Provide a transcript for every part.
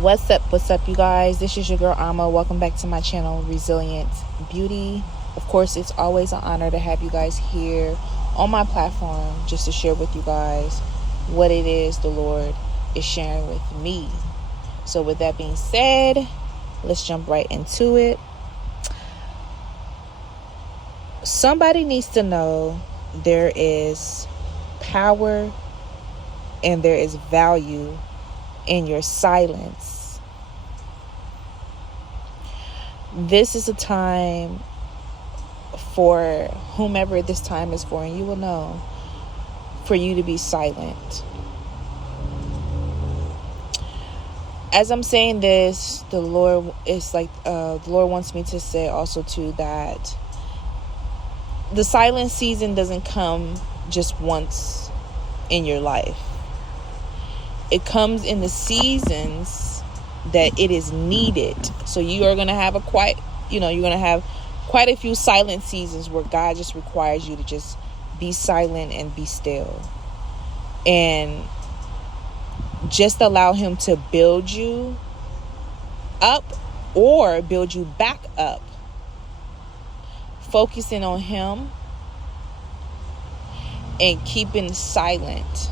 What's up, you guys? This is your girl Ama. Welcome back to my channel, Resilient Beauty. Of course, it's always an honor to have you guys here on my platform just to share with you guys what it is the Lord is sharing with me. So with that being said, let's jump right into it. Somebody needs to know there is power and there is value in your silence. This is a time for whomever this time is for, and you will know, for you to be silent. As I'm saying this, the Lord wants me to say also too that the silent season doesn't come just once in your life. It comes in the seasons that it is needed. So you are going to have quite a few silent seasons where God just requires you to just be silent and be still. And just allow him to build you up or build you back up. Focusing on him and keeping silent.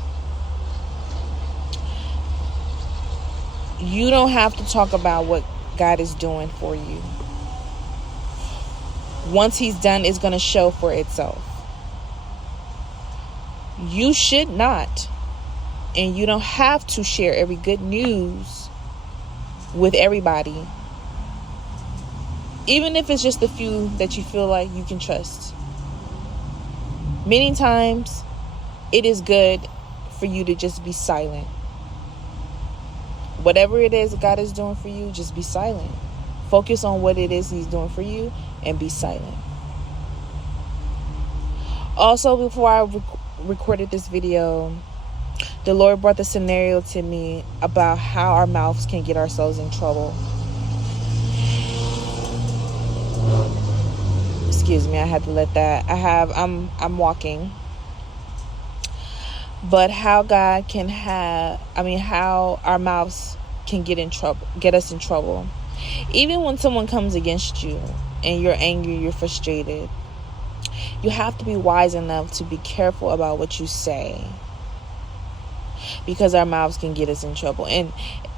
You don't have to talk about what God is doing for you. Once he's done, it's going to show for itself. You should not, and you don't have to share every good news with everybody. Even if it's just a few that you feel like you can trust. Many times, it is good for you to just be silent. Whatever it is God is doing for you, just be silent. Focus on what it is he's doing for you and be silent. Also, before I recorded this video, the Lord brought the scenario to me about how our mouths can get ourselves in trouble. Excuse me, I had to let that. I'm walking. But how God can how our mouths can get us in trouble. Even when someone comes against you and you're angry, you're frustrated, you have to be wise enough to be careful about what you say. Because our mouths can get us in trouble.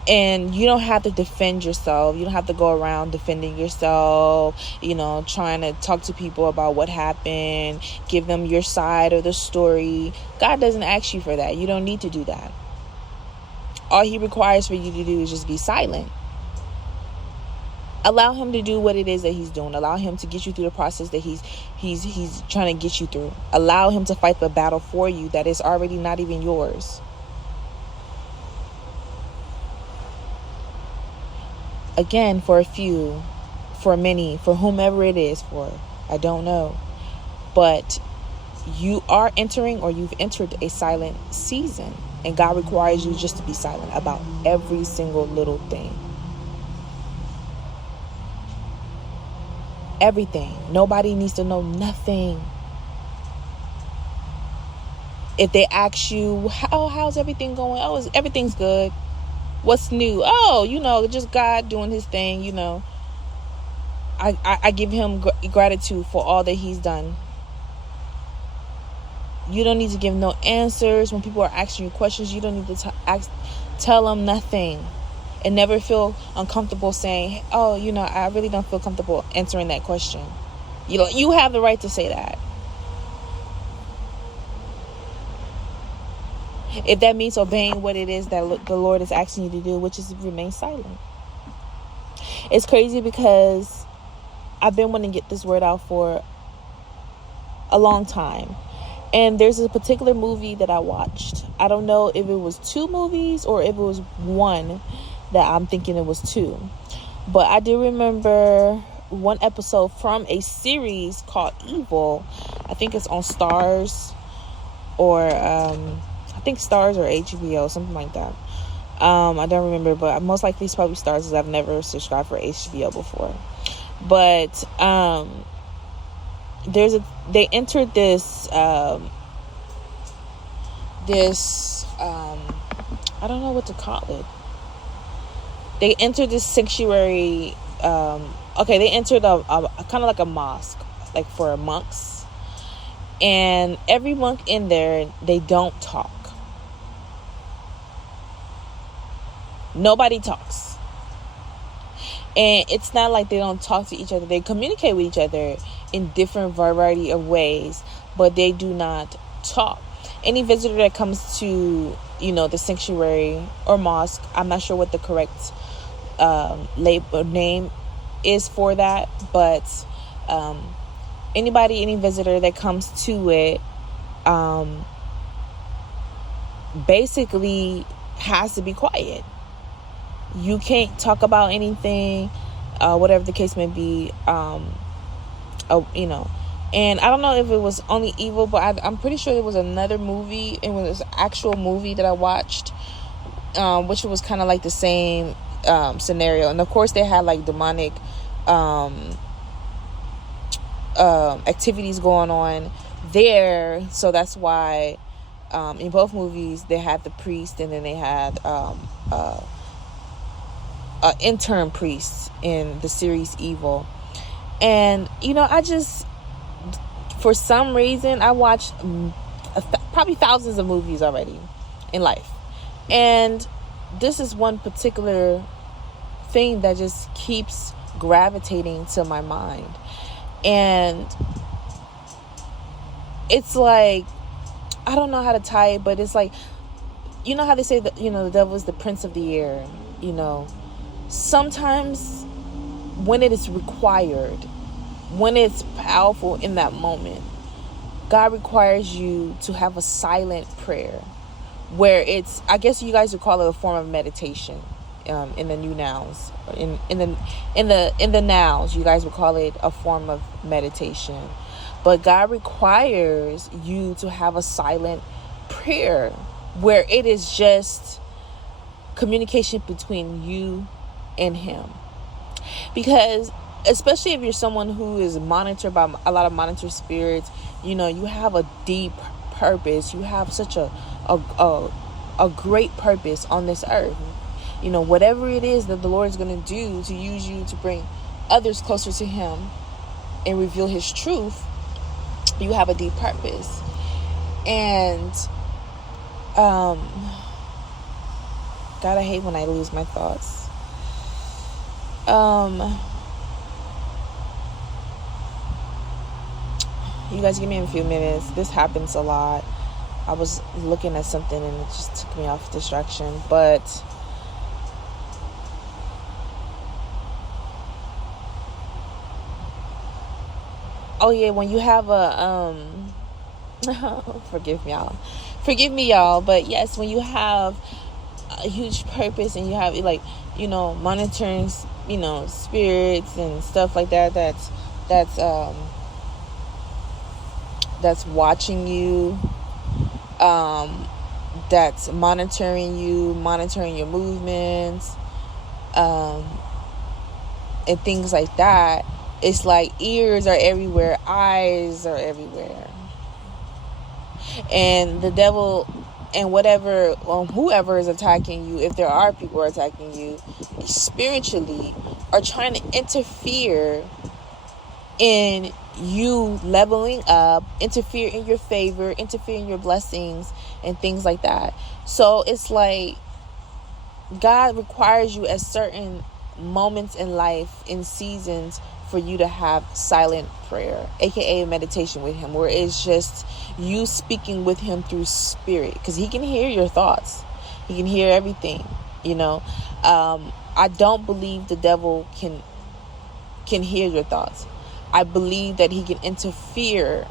And you don't have to defend yourself. You don't have to go around defending yourself, trying to talk to people about what happened, give them your side of the story. God doesn't ask you for that. You don't need to do that. All he requires for you to do is just be silent. Allow him to do what it is that he's doing. Allow him to get you through the process that he's trying to get you through. Allow him to fight the battle for you that is already not even yours. Again, for a few, for many, for whomever it is for, I don't know. But you are entering or you've entered a silent season. And God requires you just to be silent about every single little thing. Everything. Nobody needs to know nothing. If they ask you, how's everything going? Everything's good. What's new? Just God doing his thing, I give him gratitude for all that he's done. You don't need to give no answers. When people are asking you questions, you don't need to tell them nothing. And never feel uncomfortable saying, I really don't feel comfortable answering that question. You have the right to say that. If that means obeying what it is that the Lord is asking you to do, which is to remain silent. It's crazy because I've been wanting to get this word out for a long time. And there's a particular movie that I watched. I don't know if it was 2 movies or if it was one that I'm thinking it was 2. But I do remember one episode from a series called Evil. I think it's on Stars or Stars or HBO, something like that. I don't remember, but most likely it's probably Stars, as I've never subscribed for HBO before. But they entered this I don't know what to call it. They entered this sanctuary. Okay, they entered a kind of like a mosque, like for monks. And every monk in there, they don't talk. Nobody talks. And it's not like they don't talk to each other. They communicate with each other in different variety of ways, but they do not talk. Any visitor that comes to, the sanctuary or mosque, I'm not sure what the correct name is for that, but any visitor that comes to it basically has to be quiet. You can't talk about anything, whatever the case may be. And I don't know if it was only evil, but I'm pretty sure there was another movie. It was an actual movie that I watched, which was kind of like the same scenario. And of course, they had like demonic activities going on there. So that's why in both movies they had the priest, and then they had intern priests in the series Evil. And I just, for some reason, I watched probably thousands of movies already in life, and this is one particular thing that just keeps gravitating to my mind. And it's like, I don't know how to tie it, but it's like, how they say that the devil is the prince of the air. Sometimes when it is required, when it's powerful in that moment, God requires you to have a silent prayer, where it's, I guess you guys would call it a form of meditation. In the new nouns, in the nouns, you guys would call it a form of meditation. But God requires you to have a silent prayer, where it is just communication between you and Him. Because especially if you're someone who is monitored by a lot of monitor spirits, you have a deep purpose. You have such a great purpose on this earth. Whatever it is that the Lord is going to do to use you to bring others closer to Him and reveal His truth, you have a deep purpose. And God, I hate when I lose my thoughts. You guys give me a few minutes. This happens a lot. I was looking at something and it just took me off distraction. But oh yeah, when you have a forgive me y'all, but yes, when you have a huge purpose and you have monitoring spirits and stuff like that, that's watching you, that's monitoring your movements, and things like that. It's like ears are everywhere, eyes are everywhere. And the devil and whoever is attacking you, if there are people who are attacking you spiritually, are trying to interfere in you leveling up, interfere in your favor, interfere in your blessings, and things like that. So it's like God requires you at certain moments in life, in seasons, for you to have silent prayer, aka meditation with Him, where it's just you speaking with Him through spirit, because He can hear your thoughts. He can hear everything. I don't believe the devil can hear your thoughts. I believe that he can interfere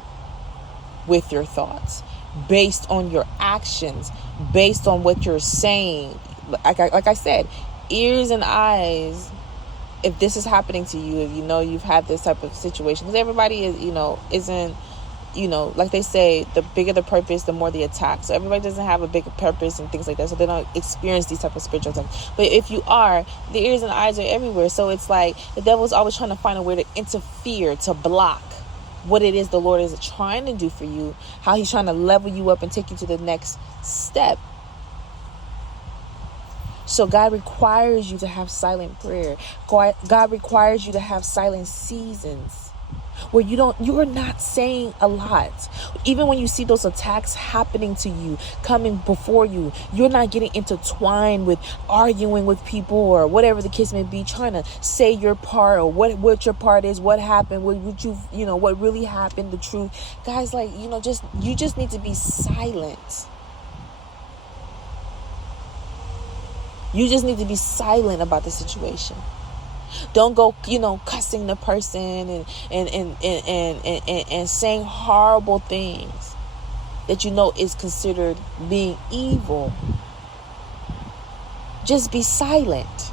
with your thoughts based on your actions, based on what you're saying. Like I said, ears and eyes. If this is happening to you, if you've had this type of situation, because everybody is, isn't, like they say, the bigger the purpose, the more the attack. So everybody doesn't have a bigger purpose and things like that, so they don't experience these type of spiritual attacks. But if you are, the ears and eyes are everywhere. So it's like the devil's always trying to find a way to interfere, to block what it is the Lord is trying to do for you, how He's trying to level you up and take you to the next step. So God requires you to have silent prayer. God requires you to have silent seasons where you're not saying a lot. Even when you see those attacks happening to you, coming before you, you're not getting intertwined with arguing with people or whatever the case may be, trying to say your part or what your part is, what happened, what really happened, the truth. Guys, you just need to be silent. You just need to be silent about the situation. Don't go, cussing the person and saying horrible things that is considered being evil. Just be silent.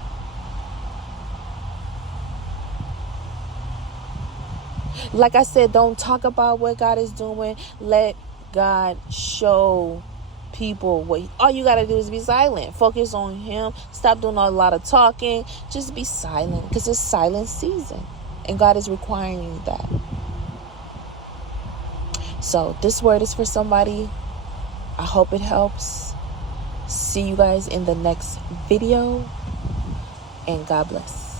Like I said, don't talk about what God is doing. Let God show people all you got to do is be silent. Focus on Him. Stop doing a lot of talking. Just be silent, because it's silent season and God is requiring that. So this word is for somebody. I hope it helps. See you guys in the next video, and God bless.